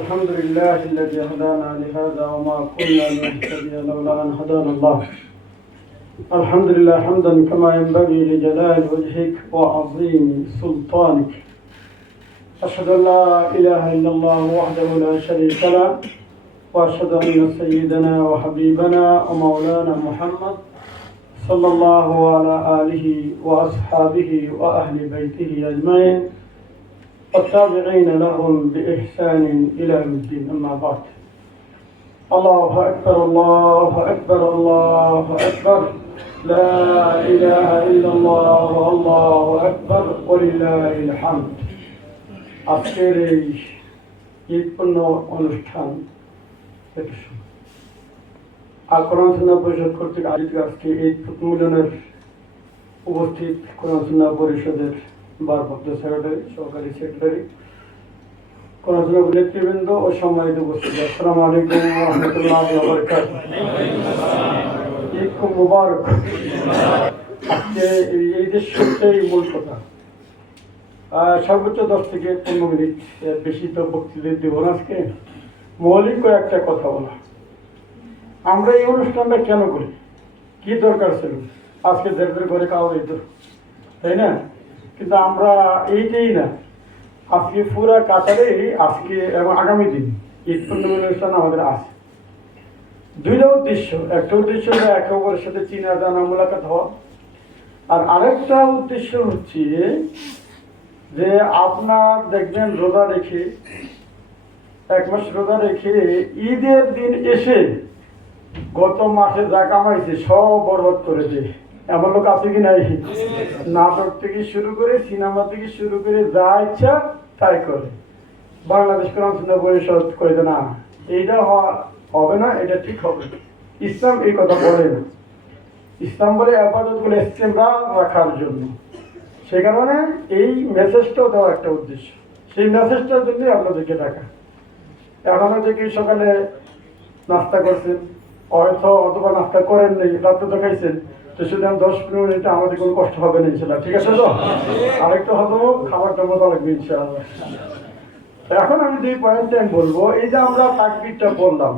الحمد لله الذي هدانا لهذا وما كنا لنهتدي لولا أن هدانا الله. الحمد لله حمدا كما ينبغي لجلال وجهك وعظيم سلطانك. أشهد أن لا إله إلا الله وحده لا شريك له وأشهد أن سيدنا وحبيبنا ومولانا محمد صلى الله على آله وأصحابه وأهل بيته أجمعين. والتابعين لهم بإحسان إلى يوم الدين أما بعد الله أكبر الله أكبر الله أكبر لا إله إلا الله والله أكبر ولله الحمد আজকের এই ঈদপূর্ণ অনুষ্ঠান একটু শুনুন। আর কোরআন সুন্নাহ পরিষদ কর্তৃক আয়োজিত আজকে ঈদ উন্মূলনের উপস্থিত কোরআন সুন্নাহ পরিষদের ভারপ্রাপ্ত সেক্রেটারি সহকারী সেক্রেটারি সুন্নাহ নেতৃবৃন্দ ও সম্মানিত উপস্থিত। আসসালামু আলাইকুম রহমতুল্লাহ খুব মুবারক। আজকে এই সত্যি মূল কথা। সর্বোচ্চ দশ থেকে পনেরো মিনিট বেশি তো বক্তৃতা দেবো না আজকে। মৌলিক একটা কথা বলা। আমরা এই অনুষ্ঠানটা কেন করি? কি দরকার ছিল? আজকে দেড় করে খাওয়া যেত তাই না? কিন্তু আমরা এইটাই না। আজকে পুরা কাতারে আজকে এবং আগামী দিন ঈদ পূর্ণিমা অনুষ্ঠান আমাদের আছে। দুইটা উদ্দেশ্য। একটা উদ্দেশ্য হলো একে অপরের সাথে চিনা জানা মোলাকাত হওয়া। আর আরেকটা উদ্দেশ্য হচ্ছে যে আপনার দেখবেন রোজা রেখে, এক মাস রোজা রেখে ঈদের দিন এসে গত মাসে যা কামাইছে সব বরবাদ করে দেয়। এমন লোক আছে কি নাই নাটক থেকে শুরু করে, সিনেমা থেকে শুরু করে যা ইচ্ছা তাই করে। বাংলাদেশ কোরআন সুন্নাহ পরিষদ করে না, এইটা হবে না, এটা ঠিক হবে। ইসলাম এই কথা বলে না। ইসলাম বলে আপাততগুলো ইস্তেমরা রাখার জন্য। সে কারণে এই মেসেজটাও দেওয়া একটা উদ্দেশ্য। সেই মেসেজটার জন্যই আপনাদেরকে ডাকা। এখনও থেকে সকালে নাস্তা করছেন হয়তো অথবা নাস্তা করেন নাই, রাত্রে তো খাইছেন। তো সুতরাং দশ মিনিটে আমাদের কোনো কষ্ট হবে না ইনশাল্লাহ। ঠিক আছে তো? আরেকটা হয়তো খাবারটা মতো লাগবে ইনশাআল্লাহ এখন আমি দুই পয়েন্টে আমি বলব, এই যে আমরা তাকবিরটা বললাম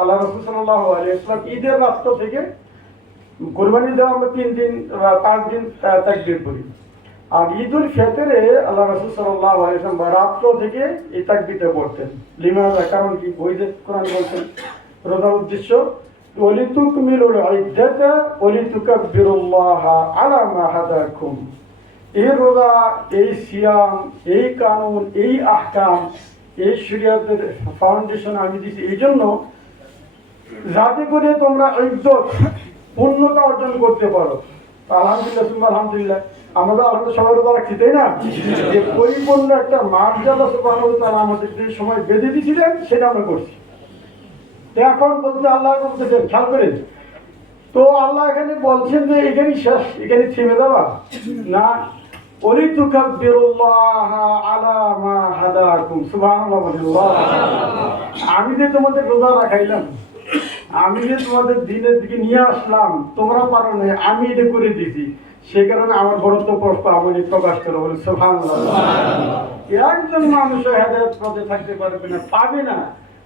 আল্লাহ রসুল সাল্লাহ আলী ইসলাম ঈদের রাস্তা থেকে কোরবানি দেওয়া আমরা তিন দিন পাঁচ দিন তাকবির করি আর ঈদ উল ফেতরে আল্লাহ রসুল সাল্লাহ আলিয়াম বা রাত্র থেকে এই তাকবিরটা পড়তেন। লিমাজা কারণ কি বই কোরআন বলছেন, রোজার উদ্দেশ্য ওলিতুকমিলুল ইদ্দাতা ওলিতুকাব্বিরুল্লাহ আলা মা হাদাকুম এই রোজা, এই সিয়াম, এই কানুন, এই আহকাম, এই শরিয়াতের ফাউন্ডেশন আমি দিছি এই জন্য যাতে করে তোমরা ইজ্জত, পূর্ণতা অর্জন করতে পারো। আলহামদুলিল্লাহ, সুম্মা আলহামদুলিল্লাহ। আমরা আলহামদুলিল্লাহ সবাই রোজা রাখছি, তাই না? যে পরিপূর্ণ একটা মর্যাদা সুবাহ আমাদের যে সময় বেঁধে দিয়েছিলেন, সেটা আমরা করছি। এখন বলতে আল্লাহ বলতেছেন খেয়াল করেন। তো আল্লাহ এখানে বলছেন যে এখানে শেষ, এখানে থেমে দেওয়া না আল্লাহ। আমি যে তোমাদের রোজা রাখাইলাম, আমি যে তোমাদের দিনের দিকে নিয়ে আসলাম, তোমরা পারো না আমি এটা করে দিছি সে কারণে আমার বরত্ব প্রশ্ন আমি প্রকাশ করে, বলে সুবহানাল্লাহ। একজন মানুষ হেদায়ত পথে থাকতে পারবে না, পাবে না।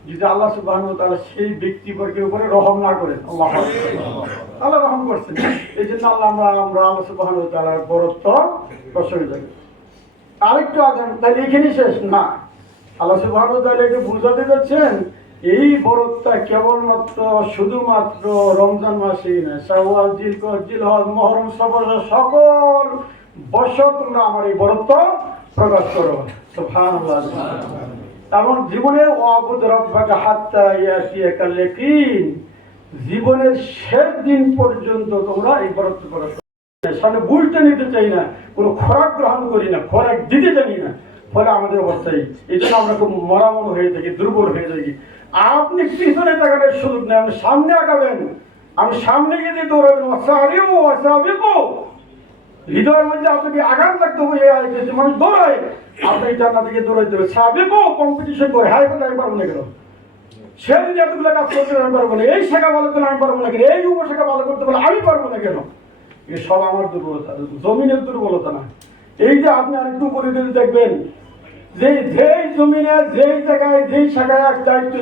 যদি আল্লাহ ওয়া সেই ব্যক্তি বর্গের উপরে রহম না করেন, আল্লাহ আল্লাহ রহম করছেন। এই জন্য আল্লাহ আমরা আমরা আল্লাহ সুবহানাহু ওয়া তাআলার বরত্ব প্রশংসা করি আরেকটু আছেন তাহলে এখানেই শেষ? না। আল্লাহ সুবহানাহু ওয়া তাআলা একটু বুঝাতে যাচ্ছেন, এই বরত্বটা কেবলমাত্র শুধুমাত্র রমজান মাসেই না, শাওয়াল জিলকদ জিলহজ, মহরম, সফর, সকল বছর তোমরা আমার এই বরত্ব প্রকাশ করো। সুবহানাল্লাহ। এমন জীবনের অবুদ রব্বাকা হাত্তা ইয়াতিয়াকাল ইয়াকিন জীবনের শেষ দিন পর্যন্ত তোমরা এই বরত্ব করো সামনে বুঝতে নিতে চাই না, কোনো খোরাক গ্রহণ করি না, খোরাক দিতে জানি না। ফলে আমাদের অবস্থায় এই। জন্য আমরা খুব মরামন হয়ে থাকি, দুর্বল হয়ে থাকি। আপনি পিছনে তাকানোর সুযোগ নেই আপনি সামনে আগাবেন। আমি সামনে গিয়ে দৌড়াবেন অসারিও অসাবিকো হৃদয়ের মধ্যে আপনাকে আঘাত লাগতে এই মানুষ দৌড়ায় জান্নাত থেকে দৌড়াইতে হবে। কম্পিটিশন করে। করলে আমি পারব না কেন সে যদি এতগুলো কাজ করতে আমি পারব না। এই শাখা ভালো করলে আমি পারব না কেন? এই উপশাখা ভালো করতে পারলে আমি পারব না কেন? এ সব আমার দুর্বলতা। জমিনের দুর্বলতা না। এই যে আপনি আরেকটু যদি দেখবেন, যে যেই জমিনে যেই জায়গায়, যেই শাখায় দায়িত্ব